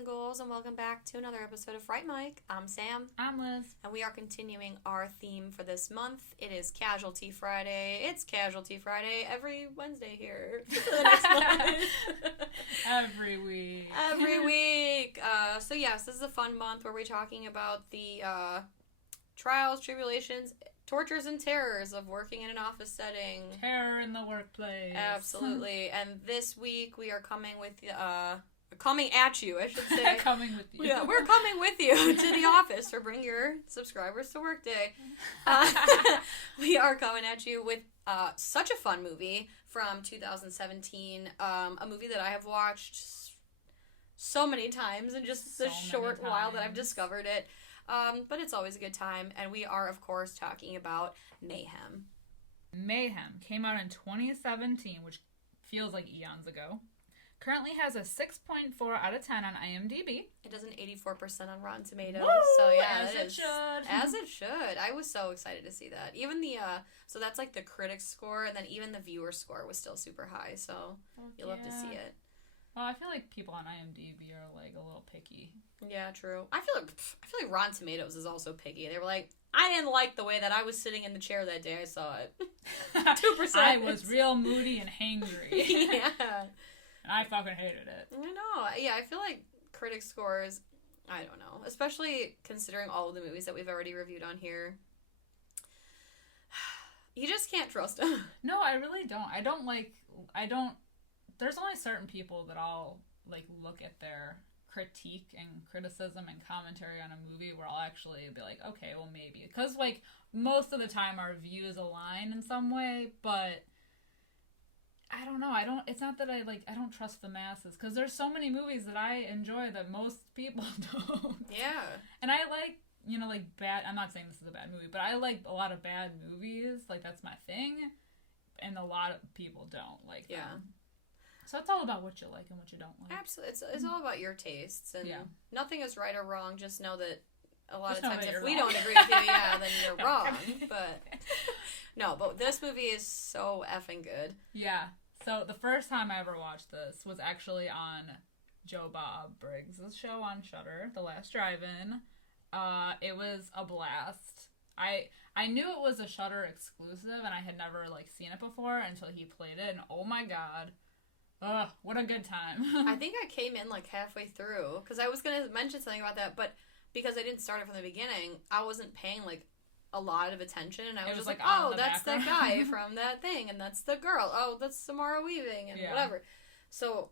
and ghouls, and welcome back to another episode of Fright Mic. I'm Sam. I'm Liz. And we are continuing our theme for this month. It is Casualty Friday. It's Casualty Friday every Wednesday here for the next month. Every week. Every week. So yes, this is a fun month where we're talking about the trials, tribulations, tortures, and terrors of working in an office setting. Terror in the workplace. Absolutely. And this week we are coming at you, I should say. Coming with you. Yeah, we're coming with you to the office for Bring Your Subscribers to Work Day. We are coming at you with such a fun movie from 2017. A movie that I have watched so many times in just the short while that I've discovered it. But it's always a good time. And we are, of course, talking about Mayhem. Mayhem came out in 2017, which feels like eons ago. Currently has a 6.4 out of 10 on IMDb. It does an 84% on Rotten Tomatoes. Woo! So yeah, as it should. As it should. I was so excited to see that. Even the so that's like the critics score, and then even the viewer score was still super high. So you'll have to see it. Well, I feel like people on IMDb are like a little picky. Yeah, true. I feel like Rotten Tomatoes is also picky. They were like, I didn't like the way that I was sitting in the chair that day I saw it. 2%. I was real moody and hangry. Yeah. And I fucking hated it. I know. Yeah, I feel like critic scores, I don't know. Especially considering all of the movies that we've already reviewed on here. You just can't trust them. No, I really don't. There's only certain people that I'll, like, look at their critique and criticism and commentary on a movie where I'll actually be like, okay, well, maybe. Because, like, most of the time our views align in some way, but I don't know. It's not that I don't trust the masses, because there's so many movies that I enjoy that most people don't. Yeah. And I like, bad, I'm not saying this is a bad movie, but I like a lot of bad movies. Like, that's my thing. And a lot of people don't like them. Yeah. So it's all about what you like and what you don't like. Absolutely. It's all about your tastes. And nothing is right or wrong. Just know that a lot of times if we don't agree with you, then you're wrong. But this movie is so effing good. Yeah. So the first time I ever watched this was actually on Joe Bob Briggs' show on Shudder, The Last Drive-In. It was a blast. I knew it was a Shudder exclusive, and I had never seen it before until he played it, and oh my god. Ugh, what a good time. I think I came in halfway through, because I was going to mention something about that, but because I didn't start it from the beginning, I wasn't paying a lot of attention, and I was just like, oh, that's that guy from that thing, and that's the girl. Oh, that's Samara Weaving, and whatever. So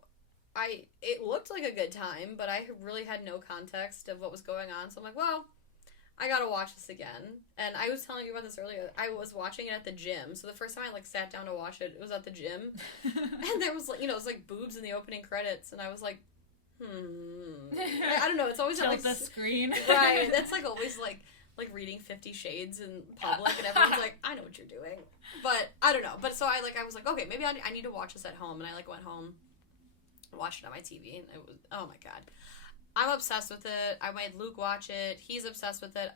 it looked like a good time, but I really had no context of what was going on, so I'm like, well, I gotta watch this again. And I was telling you about this earlier. I was watching it at the gym. So the first time I sat down to watch it, it was at the gym. And there was it was boobs in the opening credits, and I was like, I don't know. It's always tilt the screen. Right. That's always reading 50 Shades in public, and everyone's like, I know what you're doing. But I don't know. But so I was like, okay, maybe I need to watch this at home. And I went home, watched it on my TV, and it was, oh my god. I'm obsessed with it. I made Luke watch it. He's obsessed with it.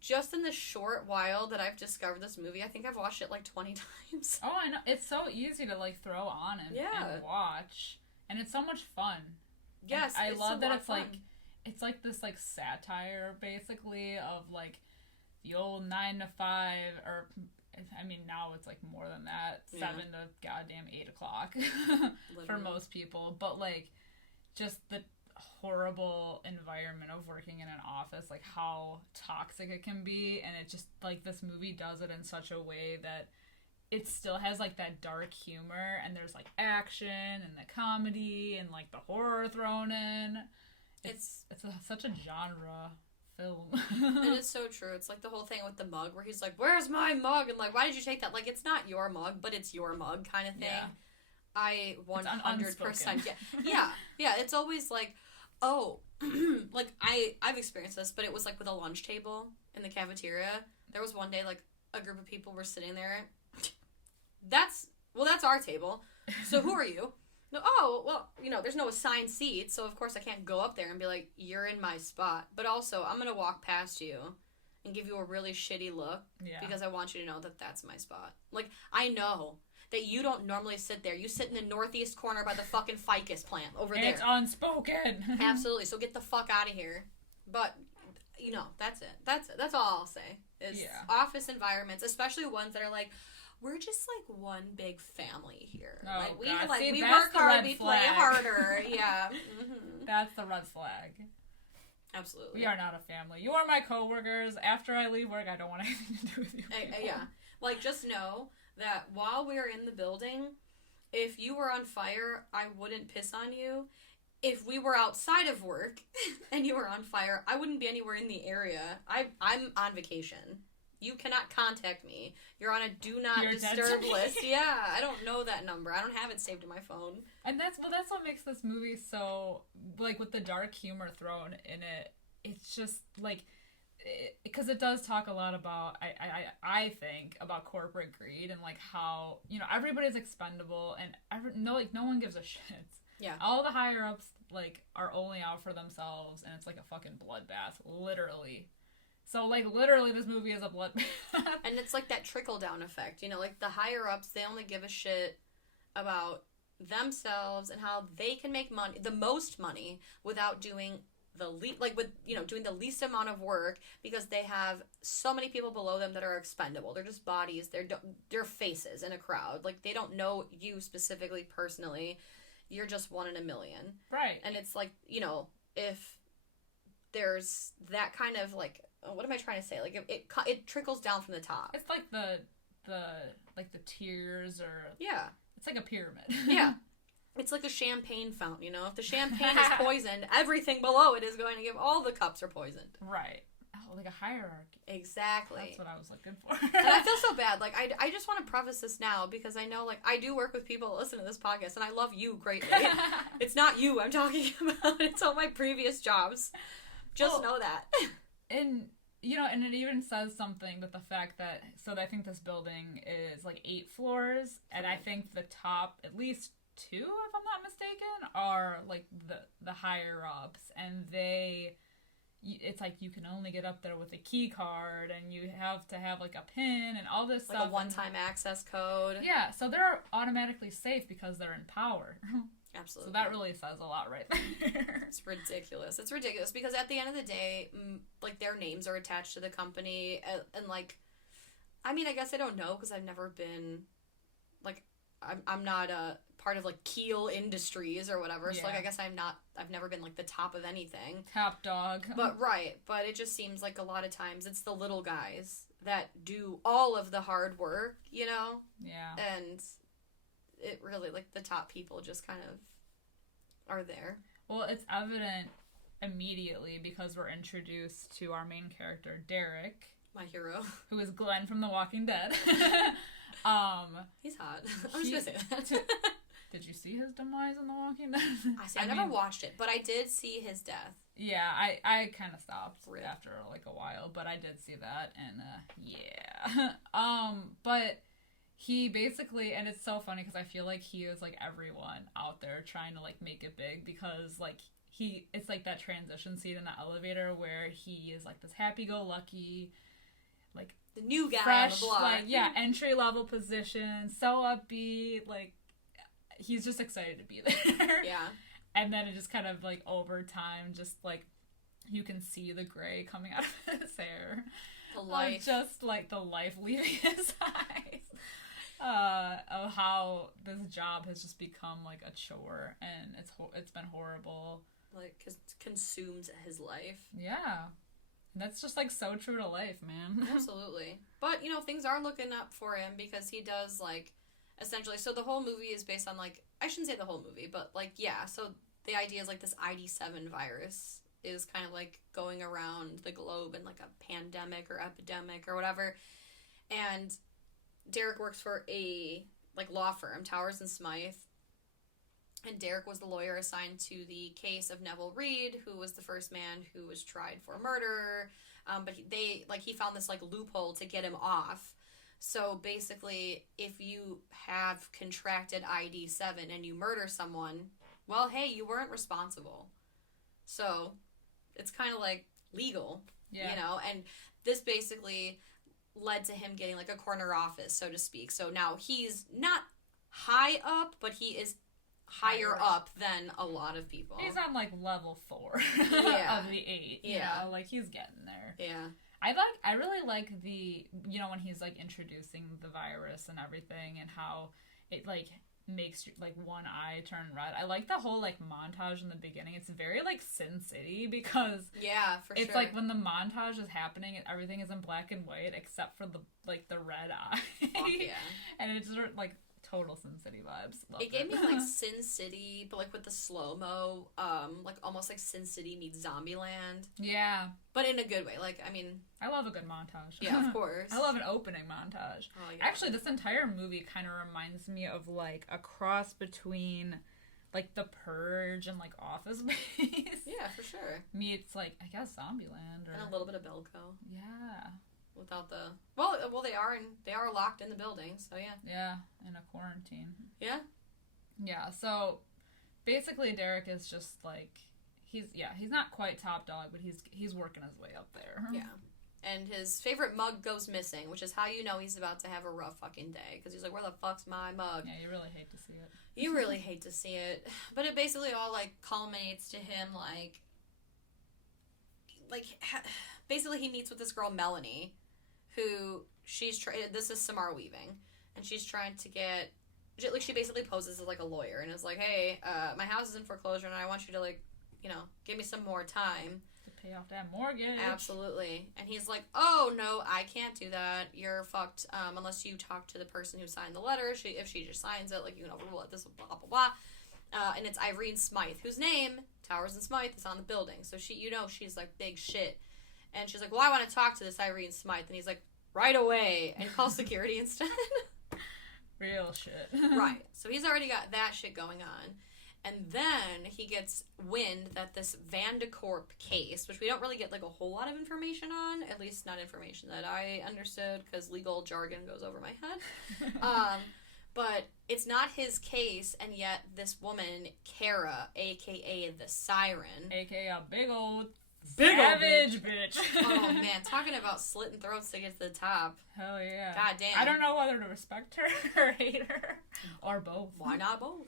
Just in the short while that I've discovered this movie, I think I've watched it 20 times. Oh, I know. It's so easy to throw on and watch. And it's so much fun. Yes, I love that it's fun. It's this satire basically of the old 9 to 5, or I mean now it's more than that, 7 to goddamn 8 o'clock for most people. But just the horrible environment of working in an office, how toxic it can be, and it just this movie does it in such a way that it still has that dark humor, and there's action and the comedy and the horror thrown in. It's such a genre film. And it's so true. It's the whole thing with the mug where he's like, where's my mug? And why did you take that? It's not your mug, but it's your mug kind of thing. Yeah. I 100%. Yeah. It's always oh, I've experienced this, but it was with a lunch table in the cafeteria. There was one day a group of people were sitting there. That's our table. So who are you? No, oh, well, there's no assigned seat, so of course I can't go up there and be like, you're in my spot. But also, I'm going to walk past you and give you a really shitty look because I want you to know that that's my spot. I know that you don't normally sit there. You sit in the northeast corner by the fucking ficus plant over there. It's unspoken. Absolutely. So get the fuck out of here. But, you know, that's it. That's all I'll say. Is office environments, especially ones that are like, we're just like one big family here. Oh, like we God. like See, we work hard, we flag. play harder. Yeah. Mm-hmm. That's the red flag. Absolutely. We are not a family. You are my coworkers. After I leave work, I don't want anything to do with you. Yeah. Like, just know that while we're in the building, if you were on fire, I wouldn't piss on you. If we were outside of work and you were on fire, I wouldn't be anywhere in the area. I'm on vacation. You cannot contact me. You're on a do not disturb list. Yeah, I don't know that number. I don't have it saved in my phone. And that's what makes this movie so, like, with the dark humor thrown in it, it's just, like, because it does talk a lot about, I think, about corporate greed and, like, how, you know, everybody's expendable and no one gives a shit. Yeah. All the higher-ups, like, are only out for themselves, and it's like a fucking bloodbath, literally. So, like, literally, this movie is a bloodbath. And it's like that trickle-down effect. You know, like, the higher-ups, they only give a shit about themselves and how they can make money, the most money, without doing doing the least amount of work, because they have so many people below them that are expendable. They're just bodies. They're faces in a crowd. Like, they don't know you specifically, personally. You're just one in a million. Right. And it's like, you know, if there's that kind of, like, what am I trying to say? Like, it trickles down from the top. It's like the tiers, or... Yeah. It's like a pyramid. Yeah. It's like a champagne fountain, you know? If the champagne is poisoned, everything below it is going to give... All the cups are poisoned. Right. Oh, like a hierarchy. Exactly. That's what I was looking for. And I feel so bad. Like, I just want to preface this now, because I know, like, I do work with people that listen to this podcast, and I love you greatly. It's not you I'm talking about. It's all my previous jobs. Just know that. And, you know, and it even says something that the fact that... So I think this building is, like, 8 floors, and I think the top, at least 2, if I'm not mistaken, are, like, the higher-ups, and it's like you can only get up there with a key card, and you have to have, like, a pin and all this like stuff. A one-time access code. Yeah, so they're automatically safe because they're in power. Absolutely. So that really says a lot right there. It's ridiculous. It's ridiculous because at the end of the day, like, their names are attached to the company, and like, I mean, I guess I don't know because I've never been, like, I'm not a part of, like, Keel Industries or whatever. Yeah. So, like, I guess I've never been, like, the top of anything. Top dog. But it just seems like a lot of times it's the little guys that do all of the hard work, you know? Yeah. And it really, like, the top people just kind of are there. Well, it's evident immediately because we're introduced to our main character, Derek. My hero. Who is Glenn from The Walking Dead. He's hot. I'm just gonna say that. Did you see his demise in The Walking Dead? I never watched it, but I did see his death. Yeah, I kind of stopped after, like, a while, but I did see that, and, yeah. But he basically, and it's so funny because I feel like he is, like, everyone out there trying to, like, make it big, because, like, it's like that transition scene in the elevator where he is, like, this happy-go-lucky, like, the new guy fresh, on the block. Like, yeah, entry-level position, so upbeat, like, he's just excited to be there. Yeah. And then it just kind of, like, over time, just, like, you can see the gray coming out of his hair. The life. Just, like, the life leaving his eyes. Of how this job has just become, like, a chore, and it's been horrible. Like, 'cause it consumes his life. Yeah. And that's just, like, so true to life, man. Absolutely. But, you know, things are looking up for him because he does, like, essentially, so the whole movie is based on, like, I shouldn't say the whole movie, but, like, yeah, so the idea is, like, this ID7 virus is kind of, like, going around the globe in, like, a pandemic or epidemic or whatever, and Derek works for a, like, law firm, Towers and Smythe, and Derek was the lawyer assigned to the case of Neville Reed, who was the first man who was tried for murder, but he found this, like, loophole to get him off. So basically, if you have contracted ID7 and you murder someone, well, hey, you weren't responsible. So it's kind of, like, legal, you know? And this basically led to him getting, like, a corner office, so to speak. So now he's not high up, but he is higher up than a lot of people. He's on, like, level 4 of the 8. Yeah. Like, he's getting there. Yeah. I really like the, when he's, like, introducing the virus and everything and how it, like, makes, like, one eye turn red. I like the whole, like, montage in the beginning. It's very, like, Sin City because it's like when the montage is happening and everything is in black and white except for the red eye. Fuck yeah. And it's sort of, like, total Sin City vibes. It gave me, like, Sin City, but, like, with the slow-mo, like, almost like Sin City meets Zombieland. Yeah. But in a good way. Like, I mean... I love a good montage. Yeah, of course. I love an opening montage. Oh, yeah. Actually, this entire movie kind of reminds me of, like, a cross between, like, The Purge and, like, Office Space. Yeah, for sure. Meets, like, I guess Zombieland. And a little bit of Belko. Yeah. Without the... Well, they are locked in the building, so yeah. Yeah, in a quarantine. Yeah. Yeah, so basically Derek is just, like... He's not quite top dog, but he's working his way up there. Yeah. And his favorite mug goes missing, which is how you know he's about to have a rough fucking day. Because he's like, where the fuck's my mug? Yeah, you really hate to see it. You really hate to see it. But it basically all, like, culminates to him, basically he meets with this girl, Melanie, who this is Samara Weaving. And she's trying to get, like, she basically poses as, like, a lawyer. And is like, hey, my house is in foreclosure and I want you to, like, give me some more time. Pay off that mortgage. Absolutely. And he's like, oh, no, I can't do that. You're fucked unless you talk to the person who signed the letter. If she just signs it, like, you can overrule it, this, blah, blah, blah. And it's Irene Smythe, whose name, Towers and Smythe, is on the building. So she's, like, big shit. And she's like, well, I want to talk to this Irene Smythe. And he's like, right away. And he calls security instead. Real shit. Right. So he's already got that shit going on. And then he gets wind that this Vandecorp case, which we don't really get, like, a whole lot of information on, at least not information that I understood, because legal jargon goes over my head. But it's not his case, and yet this woman, Kara, a.k.a. the Siren. A.k.a. a big old savage bitch. Oh, man. Talking about slitting throats to get to the top. Hell yeah. God damn. I don't know whether to respect her or hate her. Or both. Why not both?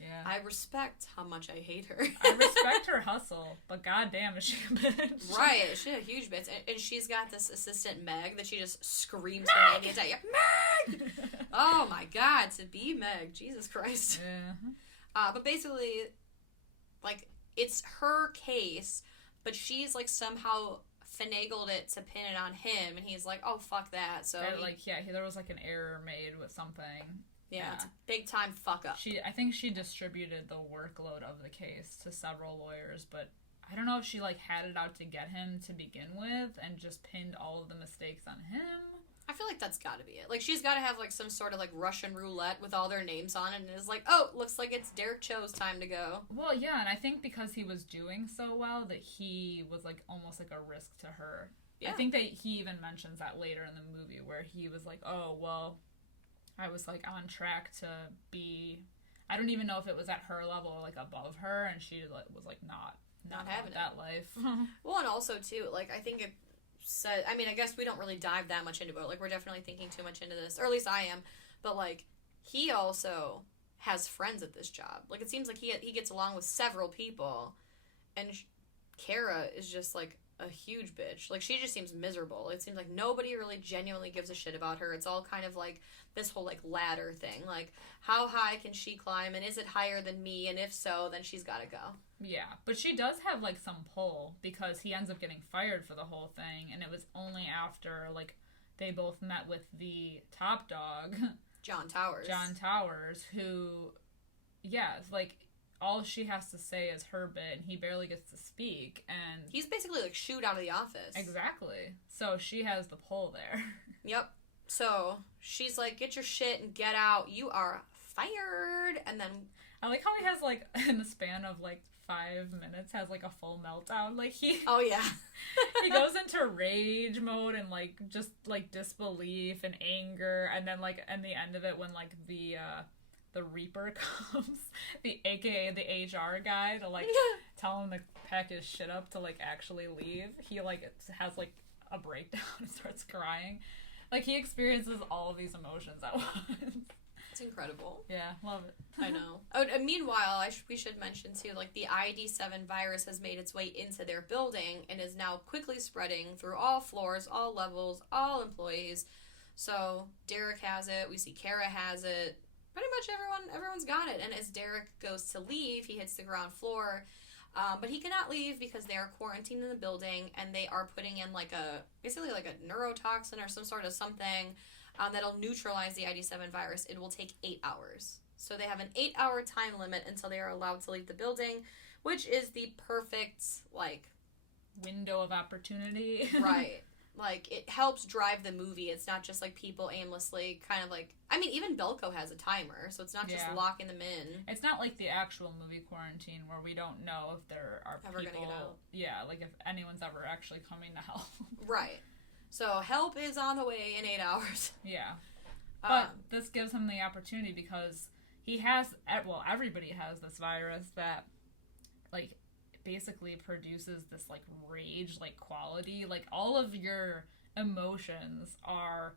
Yeah. I respect how much I hate her. I respect her hustle, but goddamn is she a bitch. Right, she's a huge bitch. And she's got this assistant, Meg, that she just screams her name the entire Meg! Oh my god, to be Meg. Jesus Christ. Yeah. But basically, like, it's her case, but she's, like, somehow finagled it to pin it on him, and he's like, oh, fuck that. So there was, like, an error made with something. Yeah, it's a big time fuck up. I think she distributed the workload of the case to several lawyers, but I don't know if she, like, had it out to get him to begin with and just pinned all of the mistakes on him. I feel like that's gotta be it. Like, she's gotta have, like, some sort of, like, Russian roulette with all their names on it, and it's like, oh, looks like it's Derek Cho's time to go. Well, yeah, and I think because he was doing so well that he was, like, almost like a risk to her. Yeah. I think that he even mentions that later in the movie where he was like, oh, well, I was, like, on track to be... I don't even know if it was at her level or, like, above her, and she, like, was, like, not having that life. Well, and also, too, like, I think it said... I mean, I guess we don't really dive that much into it. Like, we're definitely thinking too much into this. Or at least I am. But, like, he also has friends at this job. Like, it seems like he gets along with several people. And Kara is just, like, a huge bitch. Like, she just seems miserable. It seems like nobody really genuinely gives a shit about her. It's all kind of like this whole, like, ladder thing. Like, how high can she climb, and is it higher than me, and if so, then she's gotta go. Yeah, but she does have, like, some pull, because he ends up getting fired for the whole thing, and it was only after, like, they both met with the top dog. John Towers, who, yeah, it's like... all she has to say is her bit, and he barely gets to speak, and... he's basically, like, shooed out of the office. Exactly. So she has the pull there. Yep. So she's like, get your shit and get out. You are fired. And then... I like how he has, like, in the span of, like, 5 minutes, has, like, a full meltdown. Like, he... oh, yeah. He goes into rage mode and, like, just, like, disbelief and anger, and then, like, in the end of it, when, like, the Reaper comes, the AKA the HR guy, to, like, tell him to pack his shit up to, like, actually leave. He, like, has, like, a breakdown and starts crying. Like, he experiences all of these emotions at once. It's incredible. Yeah, love it. I know. Oh, and meanwhile, we should mention too, like the ID7 virus has made its way into their building and is now quickly spreading through all floors, all levels, all employees. So Derek has it. We see Kara has it. Pretty much everyone's got it. And as Derek goes to leave, he hits the ground floor. But he cannot leave because they are quarantined in the building, and they are putting in basically like a neurotoxin or some sort of something that'll neutralize the ID7 virus. It will take 8 hours. So they have an 8-hour time limit until they are allowed to leave the building, which is the perfect, window of opportunity. Right. It helps drive the movie. It's not just, people aimlessly kind of, even Belko has a timer, so it's not just locking them in. It's not like the actual movie Quarantine where we don't know if there are ever people... gonna get out. Yeah, if anyone's ever actually coming to help. Right. So help is on the way in 8 hours. Yeah. But this gives him the opportunity because he has... Well, everybody has this virus that, basically produces this rage quality. All of your emotions are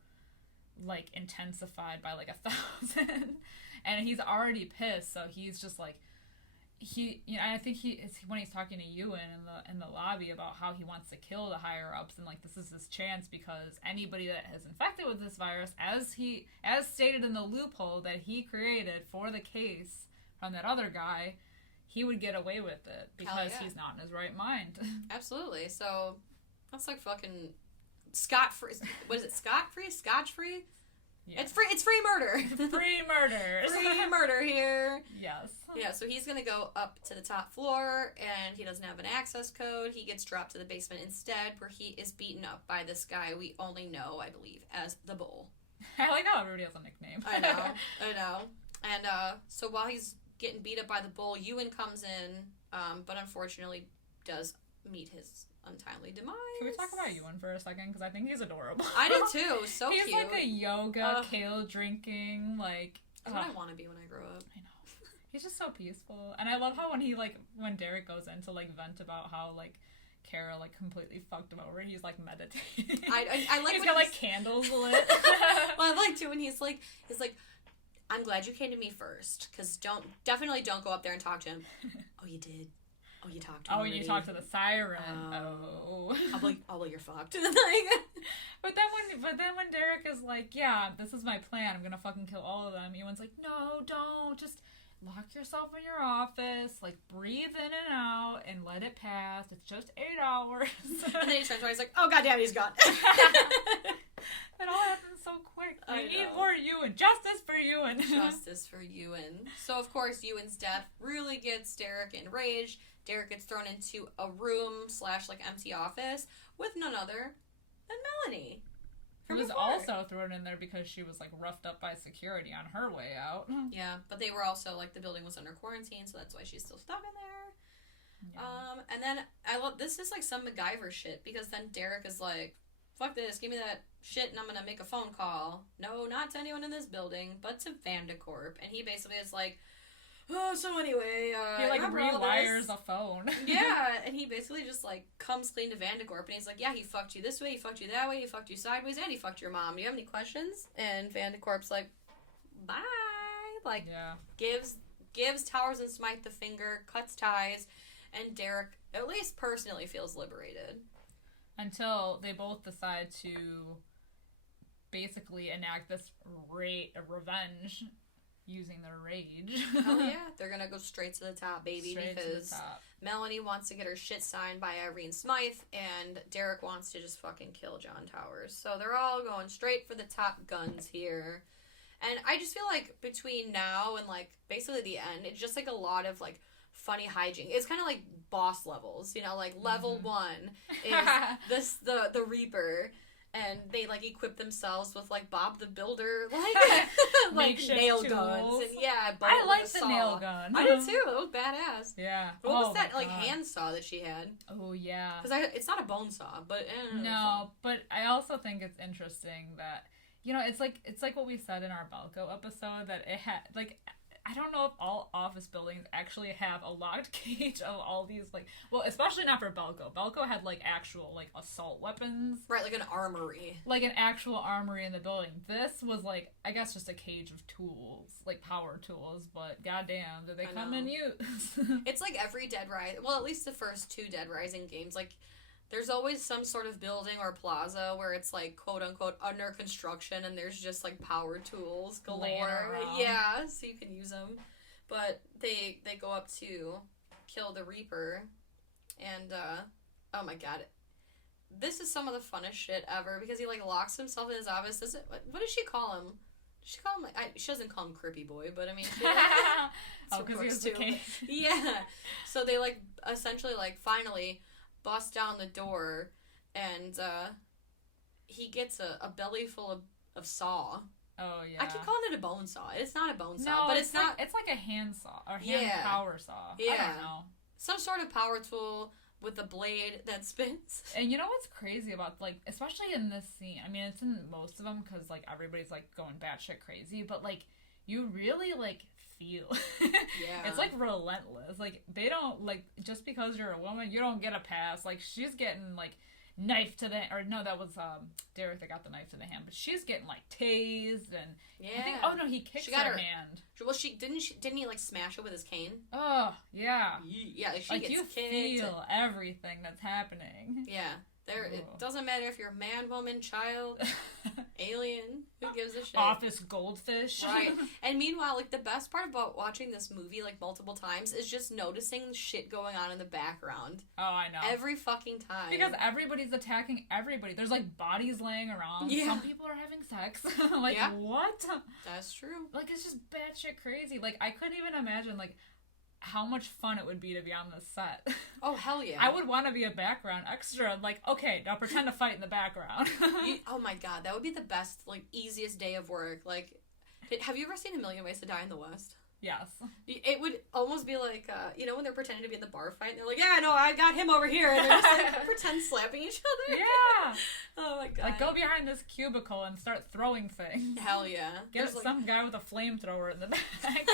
intensified by 1,000, and he's already pissed, so he's just I think when he's talking to Ewan in the lobby about how he wants to kill the higher ups, and this is his chance because anybody that is infected with this virus, as stated in the loophole that he created for the case from that other guy, he would get away with it because he's not in his right mind. Absolutely. So that's fucking scot-free. What is it? Scot-free? Scotch-free? Yeah. It's free murder. Free murder. Free murder here. Yes. Yeah, so he's going to go up to the top floor, and he doesn't have an access code. He gets dropped to the basement instead, where he is beaten up by this guy we only know, I believe, as the Bull. I like how everybody has a nickname. I know. And so while he's getting beat up by the Bull, Ewan comes in, but unfortunately does meet his untimely demise. Can we talk about Ewan for a second? Because I think he's adorable. I do too. So he's cute. He's a yoga, kale drinking, That's what I want to be when I grow up. I know. He's just so peaceful. And I love how when Derek goes in to vent about how Kara completely fucked him over, he's meditating. I like he's got candles lit. Well, I like too when he's like, I'm glad you came to me first, because definitely don't go up there and talk to him. Oh, you did? Oh, you talked to him. Oh, you talked to the siren. Oh, well, you're fucked. But then when Derek is yeah, this is my plan, I'm gonna fucking kill all of them, Ewan's no, don't, just lock yourself in your office, breathe in and out, and let it pass. It's just 8 hours. And then he turns around, he's oh, goddamn, he's gone. It all happens so quick. We need more Ewan. Justice for Ewan. Justice for Ewan. So, of course, Ewan's death really gets Derek enraged. Derek gets thrown into a room / empty office with none other than Melanie. Who was also thrown in there because she was roughed up by security on her way out. Yeah, but they were also the building was under quarantine, so that's why she's still stuck in there. Yeah. And then I love this is some MacGyver shit, because then Derek is fuck this, give me that shit and I'm gonna make a phone call. No, not to anyone in this building, but to Vandecorp. And he basically is oh, so anyway, he rewires a phone. Yeah, and he basically just comes clean to Vandecorp, and he's yeah, he fucked you this way, he fucked you that way, he fucked you sideways, and he fucked your mom. Do you have any questions? And Vandecorp's bye. Yeah. Gives Towers and Smythe the finger, cuts ties, and Derek, at least personally, feels liberated. Until they both decide to basically enact this revenge using their rage. Hell yeah. They're gonna go straight to the top, baby. Because Melanie wants to get her shit signed by Irene Smythe, and Derek wants to just fucking kill John Towers. So they're all going straight for the top guns here. And I just feel between now and basically the end, it's just a lot of funny hijinks. It's kind of boss levels, level 1 is the Reaper, and they nail themselves with Bob the Builder nail tools. Guns, and I like the nail gun. I did too. It was badass. Yeah. What was that hand saw that she had? Oh yeah. Because it's not a bone saw, but no. But I also think it's interesting that it's like what we said in our Balco episode, that it had I don't know if all office buildings actually have a locked cage of all these, like, well, especially not for Belko. Belko had, like, actual, like, assault weapons. Right, like an armory. Like an actual armory in the building. This was, like, I guess just a cage of tools, like power tools, but goddamn, do they come in use? It's like every Dead Rising, well, at least the first 2 Dead Rising games, like, there's always some sort of building or plaza where it's, like, quote-unquote under construction, and there's just, like, power tools galore. Yeah, so you can use them. But they go up to kill the Reaper, and, oh my god. This is some of the funnest shit ever, because he, like, locks himself in his office. What does she call him? Does she call him, like, she doesn't call him Crippy Boy, but, I mean, she oh, because he's the king. Yeah. So they, like, essentially, like, finally bust down the door, and he gets a belly full of saw. Oh, yeah. I keep calling it a bone saw. It's not a bone saw, but it's not... It's like a hand saw, or hand power saw. Yeah. I don't know. Some sort of power tool with a blade that spins. And you know what's crazy about, like, especially in this scene, I mean, it's in most of them, because, like, everybody's, like, going batshit crazy, but, like, you really, like, feel. Yeah. It's, like, relentless. Like, they don't, like, just because you're a woman, you don't get a pass. Like, she's getting, like, knife to the, or no, that was Derek that got the knife to the hand, but she's getting, like, tased, and I think, oh no, he kicks her hand. Well, didn't he like smash it with his cane? Oh yeah, yeah. She like, gets you kicked. Feel everything that's happening. Yeah, it doesn't matter if you're man, woman, child, alien. Who gives a shit? Office goldfish. Right. And meanwhile, like, the best part about watching this movie, like, multiple times is just noticing shit going on in the background. Oh, I know. Every fucking time. Because everybody's attacking everybody. There's, like, bodies laying around. Yeah. Some people are having sex. Like, what? That's true. Like, it's just batshit crazy. Like, I couldn't even imagine, like, how much fun it would be to be on this set. Oh, hell yeah. I would want to be a background extra. Like, okay, now pretend to fight in the background. Oh my god, that would be the best, like, easiest day of work. Like, have you ever seen A Million Ways to Die in the West? Yes. It would almost be like, you know, when they're pretending to be in the bar fight, and they're like, yeah, no, I got him over here, and they're just, like, pretend slapping each other. Yeah. Oh my god. Like, go behind this cubicle and start throwing things. Hell yeah. Get some guy with a flamethrower in the back.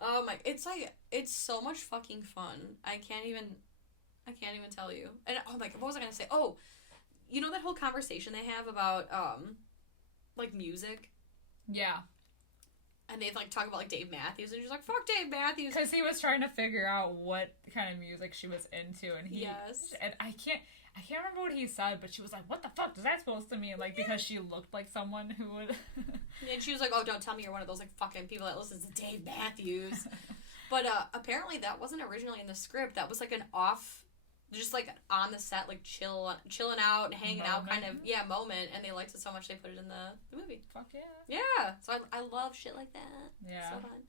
Oh my, it's so much fucking fun. I can't even tell you. And oh my god, what was I gonna say? Oh, you know that whole conversation they have about, like, music? Yeah. And they, like, talk about, like, Dave Matthews, and she's like, fuck Dave Matthews. Because he was trying to figure out what kind of music she was into, and and I can't remember what he said, but she was like, what the fuck is that supposed to mean? Like, because she looked like someone who would... And she was like, oh, don't tell me you're one of those, like, fucking people that listens to Dave Matthews. But, apparently that wasn't originally in the script. That was, like, an off, just, like, on the set, like, chilling out, hanging out kind of, moment, and they liked it so much they put it in the movie. Fuck yeah. Yeah. So I love shit like that. Yeah. So fun.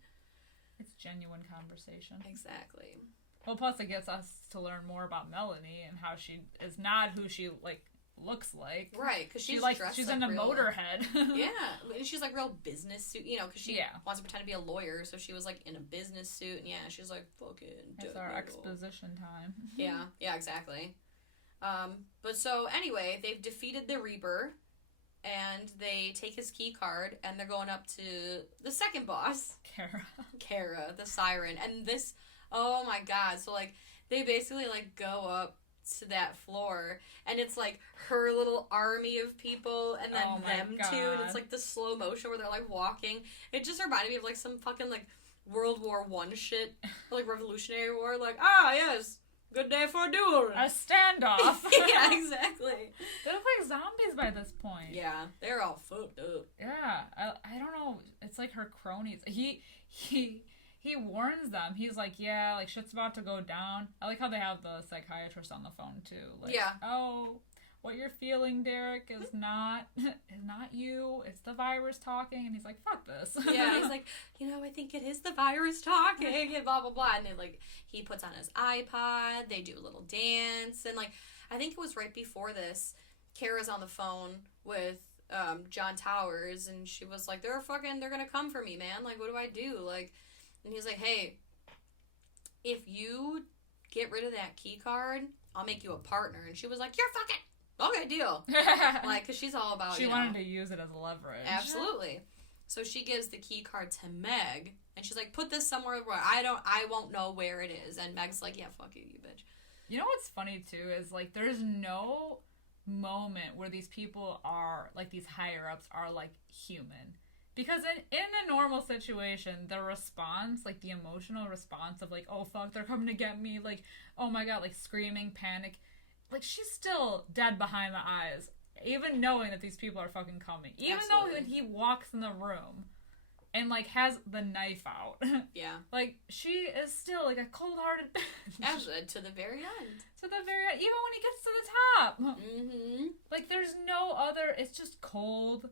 It's genuine conversation. Exactly. Well, plus it gets us to learn more about Melanie and how she is not who she, like, looks like. Right, because she's in a Motorhead. Yeah, and she's, like, real business suit, you know, because she wants to pretend to be a lawyer, so she was, like, in a business suit, and she's like, fucking... It's our exposition time. Yeah, exactly. But so, anyway, they've defeated the Reaper, and they take his key card, and they're going up to the second boss. Kara, the siren, and this... Oh my god, so, like, they basically, like, go up to that floor, and it's, like, her little army of people, and then them too, and it's, like, the slow motion where they're, like, walking. It just reminded me of, like, some fucking, like, World War I shit, like, Revolutionary War, like, yes, good day for a duel. A standoff. Yeah, exactly. They look like zombies by this point. Yeah, they're all fucked up. Yeah, I don't know, it's like her cronies. He warns them. He's like, yeah, like, shit's about to go down. I like how they have the psychiatrist on the phone, too. Like, oh, what you're feeling, Derek, is not you. It's the virus talking. And he's like, fuck this. Yeah, he's like, I think it is the virus talking, and blah, blah, blah. And then, like, he puts on his iPod. They do a little dance. And, like, I think it was right before this, Kara's on the phone with John Towers, and she was like, they're gonna come for me, man. Like, what do I do? Like... And he's like, hey, if you get rid of that key card, I'll make you a partner. And she was like, you're fucking... Okay, deal. Like, because she's all about, She wanted to use it as leverage. Absolutely. So she gives the key card to Meg, and she's like, put this somewhere where I won't know where it is. And Meg's like, yeah, fuck you, you bitch. You know what's funny, too, is, like, there's no moment where these people are, like, these higher-ups are, like, human. Because in a normal situation, the response, like, the emotional response of, like, oh, fuck, they're coming to get me, like, oh, my God, like, screaming, panic. Like, she's still dead behind the eyes, even knowing that these people are fucking coming. Even Absolutely. Though when he walks in the room and, like, has the knife out. Yeah. Like, she is still, like, a cold-hearted bitch. Absolutely. To the very end. To the very end. Even when he gets to the top. Mm-hmm. Like, there's no other... It's just cold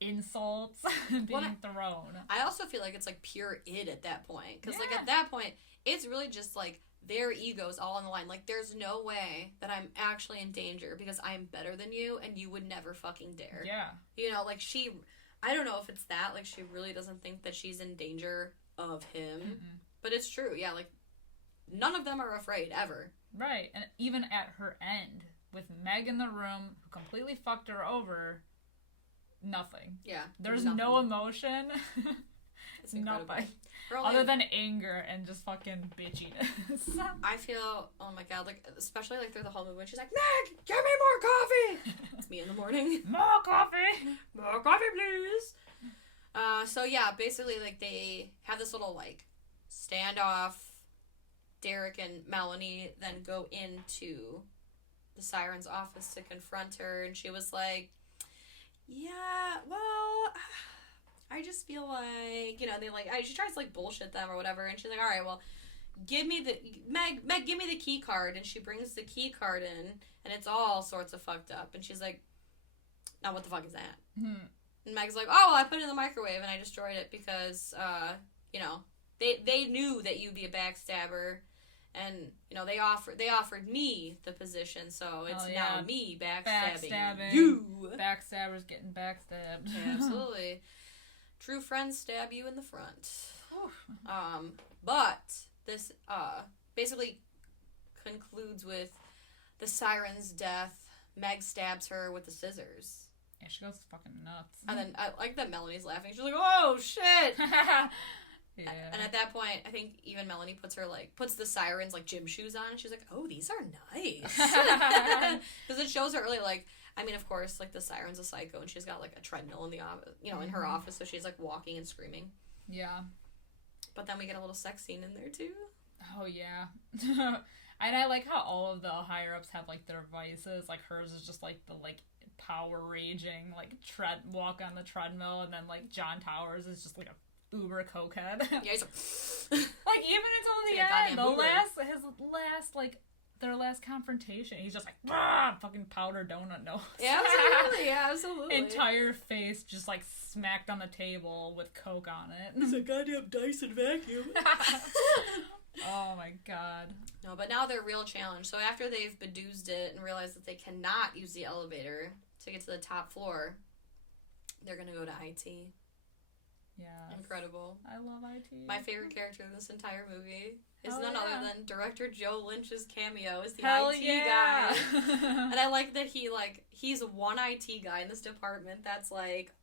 insults being thrown. I also feel like it's, like, pure id at that point. Because, like, at that point, it's really just, like, their egos all on the line. Like, there's no way that I'm actually in danger because I'm better than you and you would never fucking dare. Yeah. You know, like, I don't know if it's that, like, she really doesn't think that she's in danger of him. Mm-mm. But it's true, yeah, like, none of them are afraid, ever. Right, and even at her end, with Meg in the room, who completely fucked her over, nothing. Yeah. There's no emotion. It's incredible. Nothing. Other than anger and just fucking bitchiness. I feel, oh my God, like, especially, like, through the whole movie, when she's like, Meg, give me more coffee! It's me in the morning. More coffee! More coffee, please! So, yeah, basically, like, they have this little, like, standoff. Derek and Melanie then go into the Siren's office to confront her, and she was like, yeah, well... I just feel like, you know, she tries to, like, bullshit them or whatever, and she's like, all right, well, Meg, give me the key card, and she brings the key card in, and it's all sorts of fucked up, and she's like, now what the fuck is that? And Meg's like, oh, well, I put it in the microwave, and I destroyed it because, you know, they knew that you'd be a backstabber, and, you know, they offered me the position, so it's now me backstabbing you. Backstabbers getting backstabbed. Yeah, absolutely. True friends stab you in the front. But this basically concludes with the Siren's death. Meg stabs her with the scissors. Yeah, she goes fucking nuts. And then I like that Melanie's laughing. She's like, "Oh shit!" Yeah. And at that point, I think even Melanie puts the Siren's like gym shoes on, and she's like, "Oh, these are nice." Because it shows her early, like. I mean, of course, like, the Siren's a psycho, and she's got, like, a treadmill in the office, you know, in her office, so she's, like, walking and screaming. Yeah. But then we get a little sex scene in there, too. Oh, yeah. And I like how all of the higher-ups have, like, their vices. Like, hers is just, like, the, like, power raging, like, walk on the treadmill, and then, like, John Towers is just, like, a uber cokehead. Yeah, he's like, even until the end, his last, like, their last confrontation, he's just like, fucking powder donut nose. Yeah, absolutely. Entire face just, like, smacked on the table with Coke on it. It's a goddamn Dyson vacuum. Oh, my God. No, but now they're real challenged. So after they've bedoozed it and realized that they cannot use the elevator to get to the top floor, they're going to go to IT. Yeah. Incredible. I love IT. My favorite character in this entire movie is none other than director Joe Lynch's cameo as the IT guy. And I like that he's one IT guy in this department that's, like,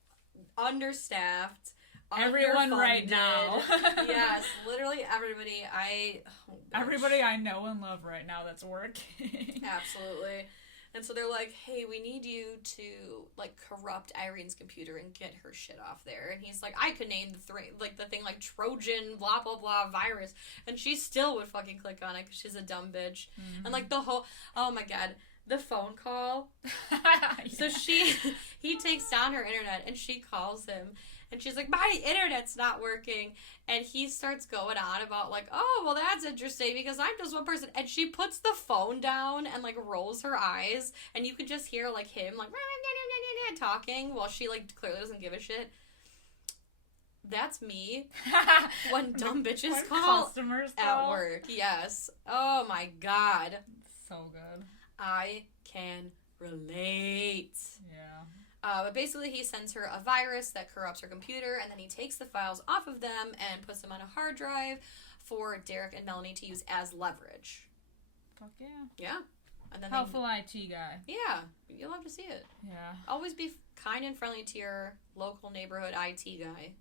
understaffed. Everyone right now. Yes, literally everybody. Everybody I know and love right now that's working. Absolutely. And so they're like, hey, we need you to, like, corrupt Irene's computer and get her shit off there. And he's like, I could name the thing, like, Trojan, blah, blah, blah, virus. And she still would fucking click on it because she's a dumb bitch. Mm-hmm. And, like, the whole, oh, my God, the phone call. Yeah. So he takes down her internet and she calls him. And she's like, my internet's not working. And he starts going on about, like, oh, well, that's interesting because I'm just one person. And she puts the phone down and, like, rolls her eyes. And you can just hear, like, him, like, talking while she, like, clearly doesn't give a shit. That's me when dumb bitches call customers at work. Yes. Oh, my God. So good. I can relate. Yeah. But basically he sends her a virus that corrupts her computer, and then he takes the files off of them and puts them on a hard drive for Derek and Melanie to use as leverage. Fuck yeah. Yeah. And then helpful IT guy. Yeah, you'll love to see it. Yeah. Always be kind and friendly to your local neighborhood IT guy.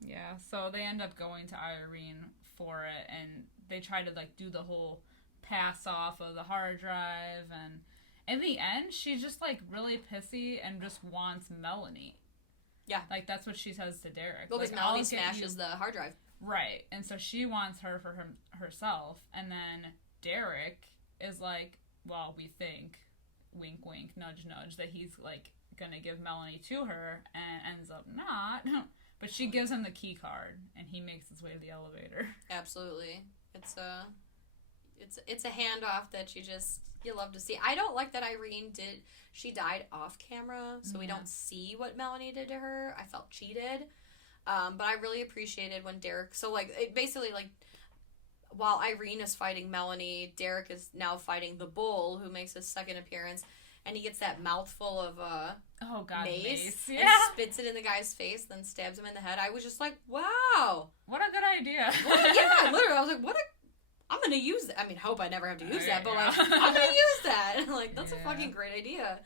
Yeah, so they end up going to Irene for it, and they try to, like, do the whole pass off of the hard drive, and in the end, she's just, like, really pissy and just wants Melanie. Yeah. Like, that's what she says to Derek. Well, because like, Melanie smashes the hard drive. Right, and so she wants her for herself, and then Derek is like, well, we think, wink, wink, nudge, nudge, that he's, like, gonna give Melanie to her, and ends up not. But she gives him the key card, and he makes his way to the elevator. Absolutely. It's a handoff that you love to see. I don't like that Irene she died off camera, so we don't see what Melanie did to her. I felt cheated. But I really appreciated when Derek, so, like, it basically, like, while Irene is fighting Melanie, Derek is now fighting the bull, who makes his second appearance, and he gets that mouthful of mace Yeah. and spits it in the guy's face, then stabs him in the head. I was just like, wow. What a good idea. Yeah, literally. I was like, I'm going to use that. I mean, hope I never have to use that, but, like, I'm going to use that. Like, that's a fucking great idea.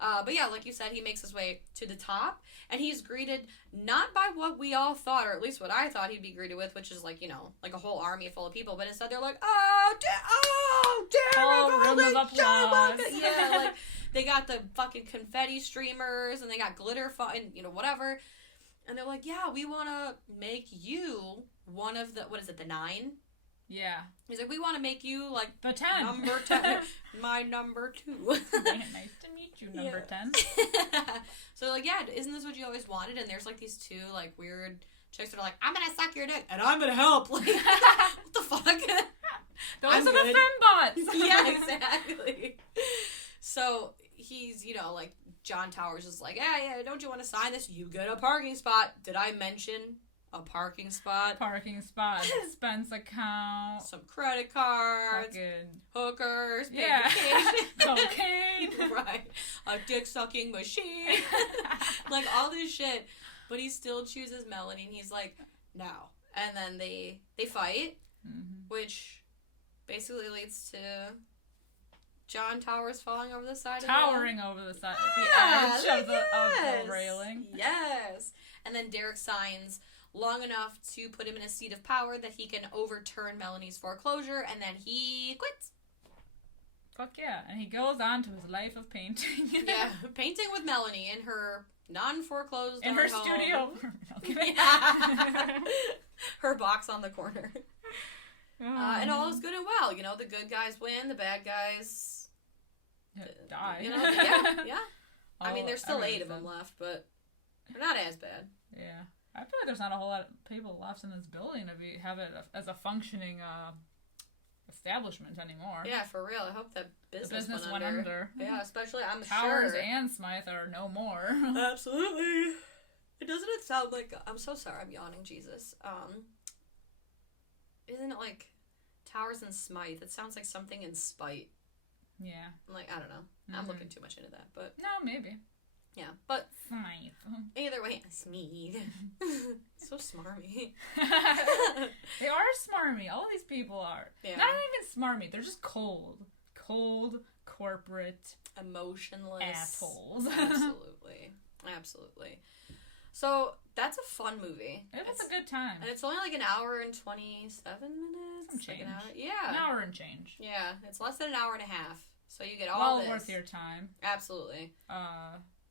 But yeah, like you said, he makes his way to the top, and he's greeted not by what we all thought, or at least what I thought he'd be greeted with, which is, like, you know, like a whole army full of people, but instead they're like, Derek, room of applause. Yeah, like, they got the fucking confetti streamers, and they got glitter and, you know, whatever, and they're like, yeah, we want to make you one of the, what is it, the 9? Yeah. He's like, we want to make you, like, the 10. Number 10. My number 2. Nice to meet you, number 10. So, like, yeah, isn't this what you always wanted? And there's, like, these two, like, weird chicks that are like, I'm gonna suck your dick, and I'm gonna help. Like, what the fuck? Those are the fembots. Yeah, exactly. So, he's, you know, like, John Towers is like, yeah, don't you want to sign this? You get a parking spot. Did I mention a parking spot? Expense account. Some credit cards. Fucking hookers. Yeah. Cocaine. Right. A dick-sucking machine. Like, all this shit. But he still chooses Melanie, and he's like, no. And then they fight, which basically leads to John Towers falling over the side Towering over the side. At the edge of the railing. Yes. And then Derek signs long enough to put him in a seat of power that he can overturn Melanie's foreclosure, and then he quits. Fuck yeah. And he goes on to his life of painting. Yeah, painting with Melanie in her non-foreclosed in her home. Studio. Yeah. Her box on the corner. And all is good and well. You know, the good guys win, the bad guys die. You know, yeah. I mean, there's still 8 of them left, but they're not as bad. Yeah. I feel like there's not a whole lot of people left in this building if you have it as a functioning establishment anymore. Yeah, for real. I hope that business went under. under. Yeah, especially, I'm Towers sure. and Smythe are no more. Absolutely. Doesn't it sound like... I'm so sorry, I'm yawning, Jesus. Isn't it like Towers and Smythe? It sounds like something in spite. Yeah. I'm like, I don't know. I'm looking too much into that, but... No, maybe. Yeah, but... Smythe. Either way, Smythe. So smarmy. They are smarmy. All these people are. Yeah. Not even smarmy. They're just cold. Cold, corporate... emotionless... assholes. Absolutely. Absolutely. So, that's a fun movie. It was a good time. And it's only like an hour and 27 minutes. Some change. Like an hour, yeah. An hour and change. Yeah, it's less than an hour and a half. So you get all this. Well worth your time. Absolutely.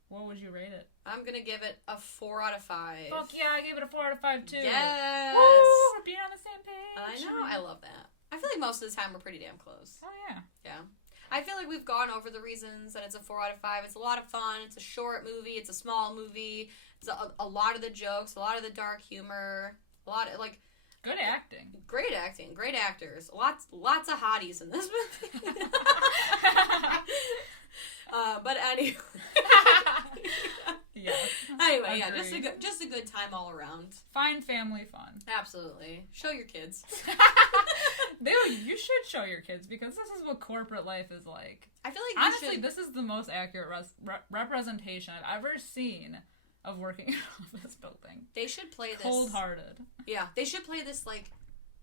What would you rate it? I'm gonna give it a 4 out of 5. Fuck yeah, I gave it a 4 out of 5 too. Yes! Woo! We're being on the same page. I know, I love that. I feel like most of the time we're pretty damn close. Oh yeah. Yeah. I feel like we've gone over the reasons that it's a 4 out of 5. It's a lot of fun. It's a short movie. It's a small movie. It's a lot of the jokes, a lot of the dark humor, a lot of, like... Good acting. Great acting. Great actors. Lots of hotties in this movie. But anyway. Yes. Anyway, yeah, just a good time all around. Fine family fun. Absolutely. Show your kids. You should show your kids, because this is what corporate life is like. I feel like honestly, this is the most accurate representation I've ever seen of working in an office building. They should play this. Cold-hearted. Yeah, they should play this like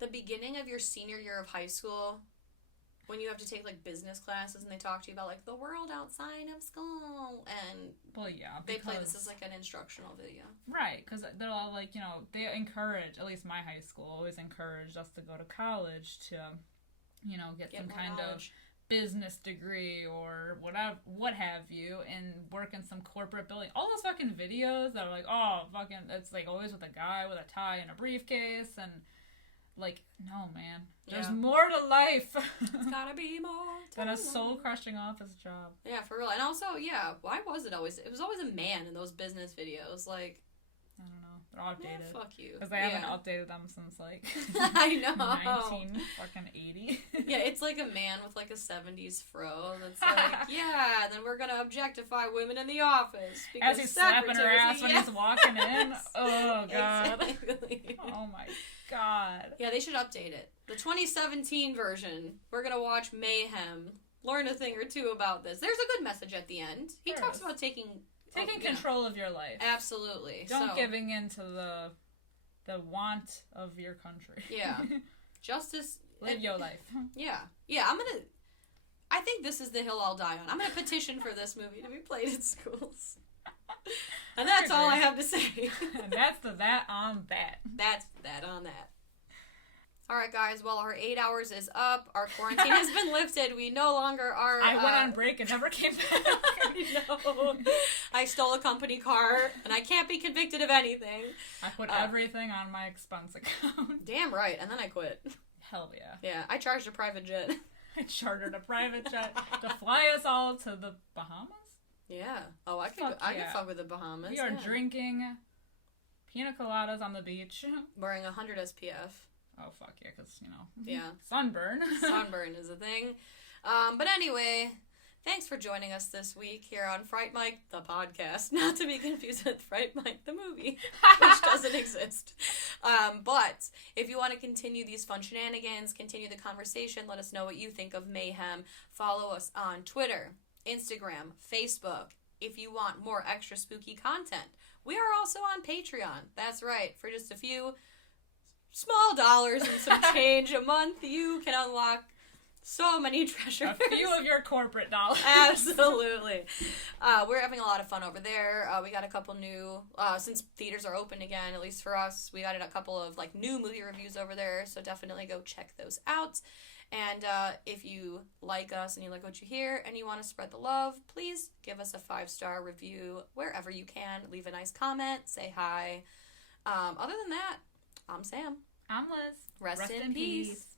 the beginning of your senior year of high school. When you have to take, like, business classes and they talk to you about, like, the world outside of school. And well, yeah, they play this as, like, an instructional video. Right, because they're all, like, you know, they encourage, at least my high school always encouraged us to go to college to, you know, get some kind knowledge. Of business degree or whatever, what have you, and work in some corporate building. All those fucking videos that are like, oh, fucking, it's like always with a guy with a tie and a briefcase, and like, no, man, there's more to life. It's gotta be more than a soul crushing office job. Yeah, for real. And also, yeah, why was it always? It was always a man in those business videos. Like, I don't know. They're outdated. Yeah, fuck you. Because they haven't updated them since, like, I know. 1980. Yeah, it's like a man with, like, a 70s fro that's like, yeah, then we're gonna objectify women in the office. As he's slapping her ass when he's walking in. Oh, God. Exactly. Oh, my God. Yeah, they should update it. The 2017 version, we're gonna watch Mayhem, learn a thing or two about this. There's a good message at the end. He talks about taking control of your life. Absolutely. Don't giving in to the want of your country. Yeah. Justice. Live your life. Yeah. Yeah, I think this is the hill I'll die on. I'm going to petition for this movie to be played in schools. And that's all I have to say. And that's that on that. That's that on that. All right, guys. Well, our 8 hours is up. Our quarantine has been lifted. We no longer are... I went on break and never came back. I know. I stole a company car, and I can't be convicted of anything. I put everything on my expense account. Damn right. And then I quit. Hell yeah. Yeah. I charged a private jet. I chartered a private jet to fly us all to the Bahamas? Yeah. Oh, I could fuck with the Bahamas. We are drinking pina coladas on the beach. Wearing 100 SPF. Oh, fuck yeah, because, you know. Yeah. Sunburn. Sunburn is a thing. But anyway, thanks for joining us this week here on Fright Mic, the podcast. Not to be confused with Fright Mic, the movie, which doesn't exist. But if you want to continue these fun shenanigans, continue the conversation, let us know what you think of Mayhem. Follow us on Twitter, Instagram, Facebook. If you want more extra spooky content, we are also on Patreon. That's right. For just a few small dollars and some change a month, you can unlock so many treasures. A few of your corporate dollars. Absolutely. We're having a lot of fun over there. We got a couple new, since theaters are open again, at least for us, we got a couple of like new movie reviews over there, so definitely go check those out. And if you like us and you like what you hear and you want to spread the love, please give us a 5-star review wherever you can. Leave a nice comment. Say hi. Other than that, I'm Sam. I'm Liz. Rest in peace.